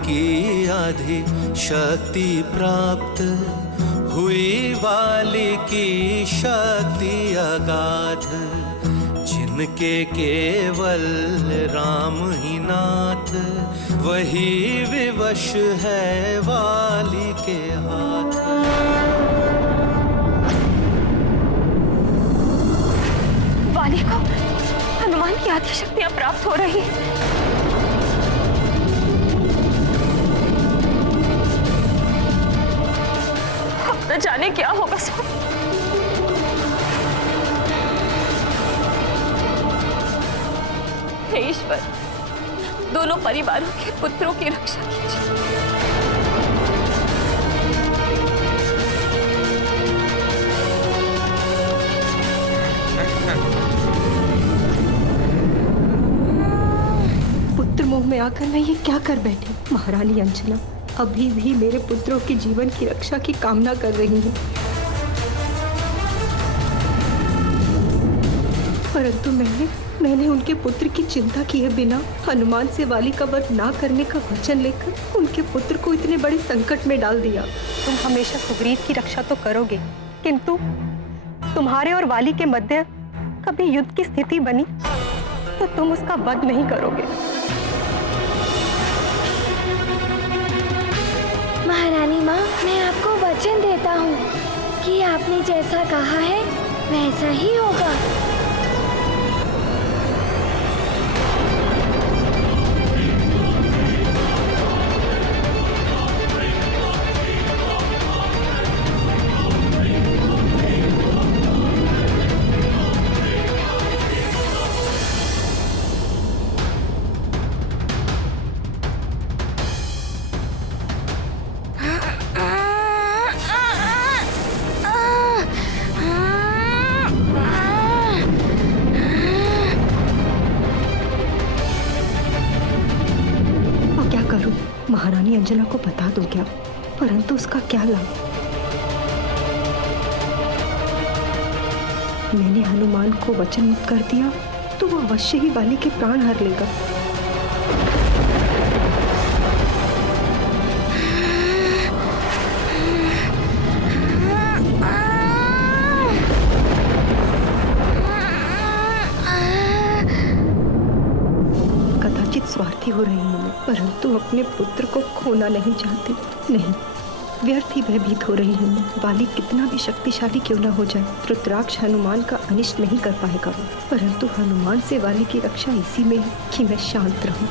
की आधी शक्ति प्राप्त हुई, वाली की शक्ति अगाध, जिनके केवल राम ही नाथ, वही विवश है वाली के हाथ। वाली को हनुमान की आदि शक्तियां प्राप्त हो रही हैं। अब न जाने क्या होगा सब। हे ईश्वर, दोनों परिवारों के पुत्रों की रक्षा कीजिए। पुत्र मोह में आकर मैं ये क्या कर बैठी। महारानी अंजना अभी भी मेरे पुत्रों के जीवन की रक्षा की कामना कर रही हैं, परंतु मैंने उनके पुत्र की चिंता किए बिना हनुमान से वाली का वध ना करने का वचन लेकर उनके पुत्र को इतने बड़े संकट में डाल दिया। तुम हमेशा सुग्रीव की रक्षा तो करोगे, किंतु तुम्हारे और वाली के मध्य कभी युद्ध की स्थिति बनी तो तुम उसका वध नहीं करोगे। महारानी माँ, मैं आपको वचन देता हूँ कि आपने जैसा कहा है वैसा ही होगा। महारानी अंजना को बता दो क्या, परंतु उसका क्या लाभ। मैंने हनुमान को वचन मुक्त कर दिया तो वो अवश्य ही वाली के प्राण हर लेगा। स्वार्थी हो रही हूँ मैं, परंतु अपने पुत्र को खोना नहीं चाहती। नहीं, व्यर्थ ही भयभीत हो रही हूँ मैं। वाली कितना भी शक्तिशाली क्यों न हो जाए, रुद्राक्ष हनुमान का अनिष्ट नहीं कर पाएगा, परंतु हनुमान से वाली की रक्षा इसी में है कि मैं शांत रहूं।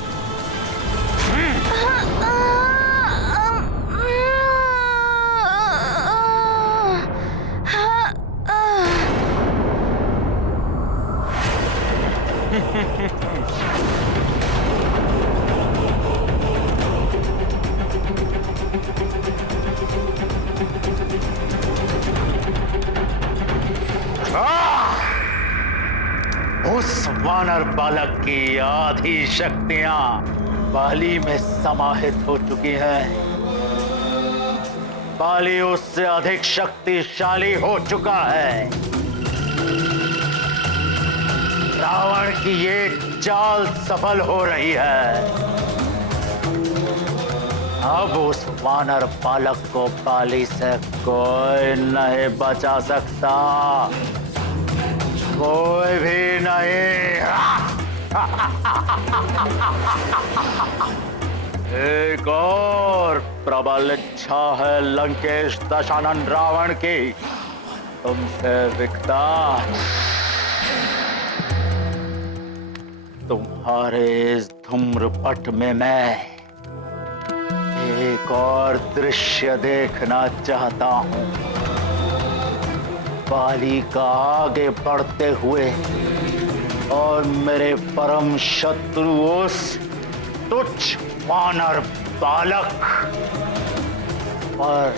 उस वानर बालक की आधी शक्तियां बाली में समाहित हो चुकी हैं। बाली उससे अधिक शक्तिशाली हो चुका है। रावण की ये चाल सफल हो रही है। अब उस वानर बालक को बाली से कोई नहीं बचा सकता, कोई भी नहीं। एक और प्रबल इच्छा है लंकेश दशानन रावण की तुमसे विकता। तुम्हारे इस धूम्रपट में मैं एक और दृश्य देखना चाहता हूं। बाली का आगे बढ़ते हुए और मेरे परम शत्रु उस तुच्छ वानर बालक पर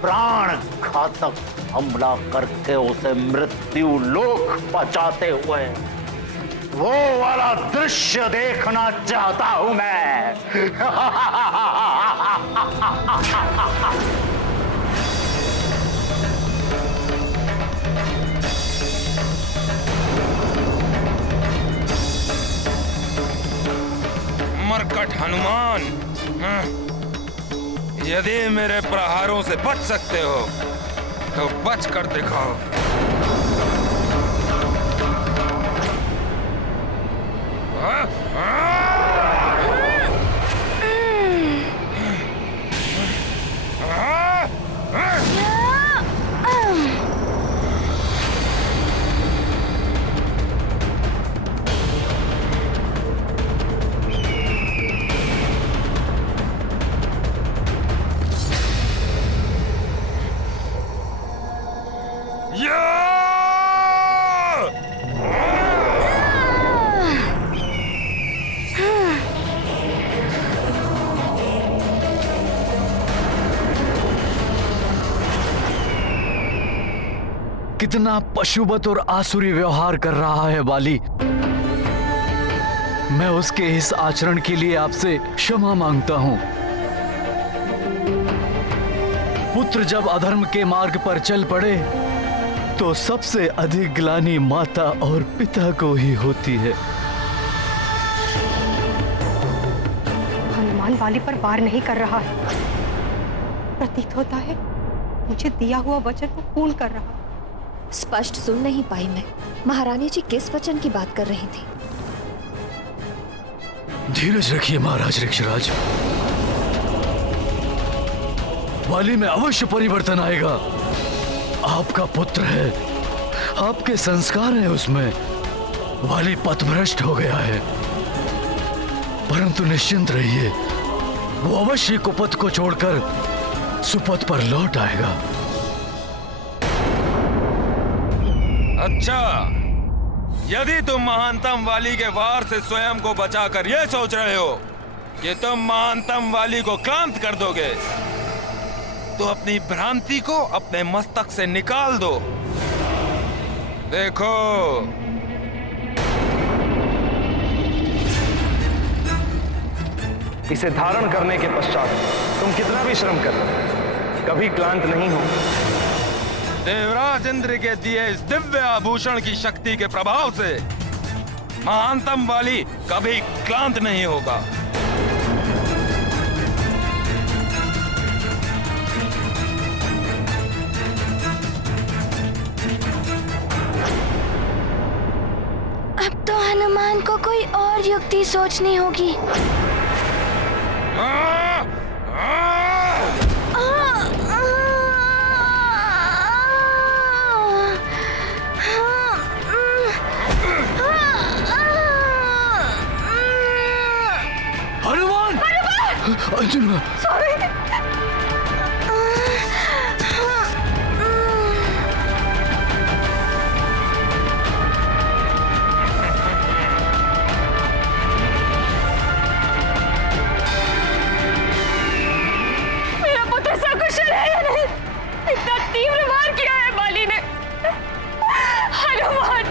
प्राण घातक हमला करके उसे मृत्यु लोक पहुंचाते हुए वो वाला दृश्य देखना चाहता हूं मैं। मरकट हनुमान, यदि मेरे प्रहारों से बच सकते हो तो बच कर दिखाओ। कितना पशुवत और आसुरी व्यवहार कर रहा है वाली। मैं उसके इस आचरण के लिए आपसे क्षमा मांगता हूं। पुत्र जब अधर्म के मार्ग पर चल पड़े तो सबसे अधिक ग्लानि माता और पिता को ही होती है। हनुमान वाली पर वार नहीं कर रहा है। प्रतीत होता है मुझे दिया हुआ वचन को पूर्ण कर रहा है। स्पष्ट सुन नहीं पाई मैं। महारानी जी किस वचन की बात कर रही थी? धीरज रखिए महाराज ऋक्षराज। वाली में अवश्य परिवर्तन आएगा। आपका पुत्र है, आपके संस्कार हैं उसमें। वाली पथभ्रष्ट हो गया है, परंतु निश्चिंत रहिए, वो अवश्य कुपथ को छोड़कर सुपथ पर लौट आएगा। अच्छा, यदि तुम महानतम वाली के वार से स्वयं को बचाकर यह सोच रहे हो कि तुम महानतम वाली को क्लांत कर दोगे, तो अपनी भ्रांति को अपने मस्तक से निकाल दो। देखो, इसे धारण करने के पश्चात तुम कितना भी श्रम कर लो, कभी क्लांत नहीं हो। देवराज इंद्र के दिए इस दिव्य आभूषण की शक्ति के प्रभाव से महानतम वाली कभी क्लांत नहीं होगा। अब तो हनुमान को कोई और युक्ति सोचनी होगी। हनुमान! अर्जुन! मेरा पुत्र सकुशल है या नहीं? इतना तीव्र वार किया है बाली ने। हनुमान!